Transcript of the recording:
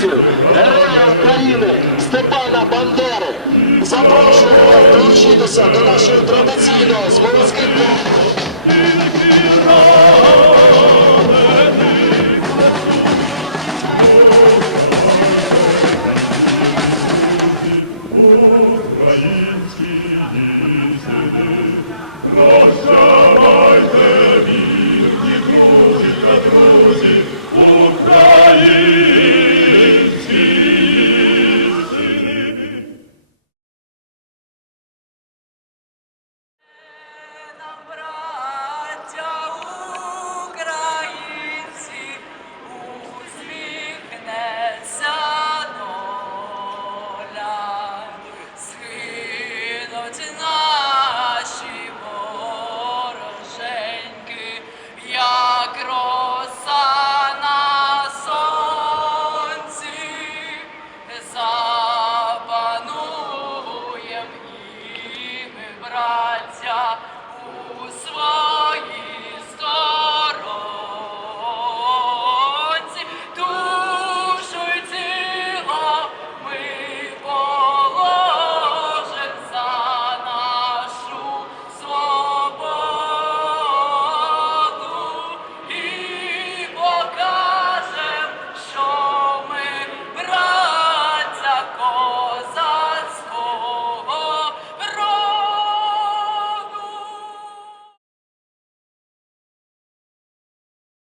гостю, героя України Степана Бандери. Запрошуємо вас долучитися до нашого традиційного зморозкидного. Українські у своїй.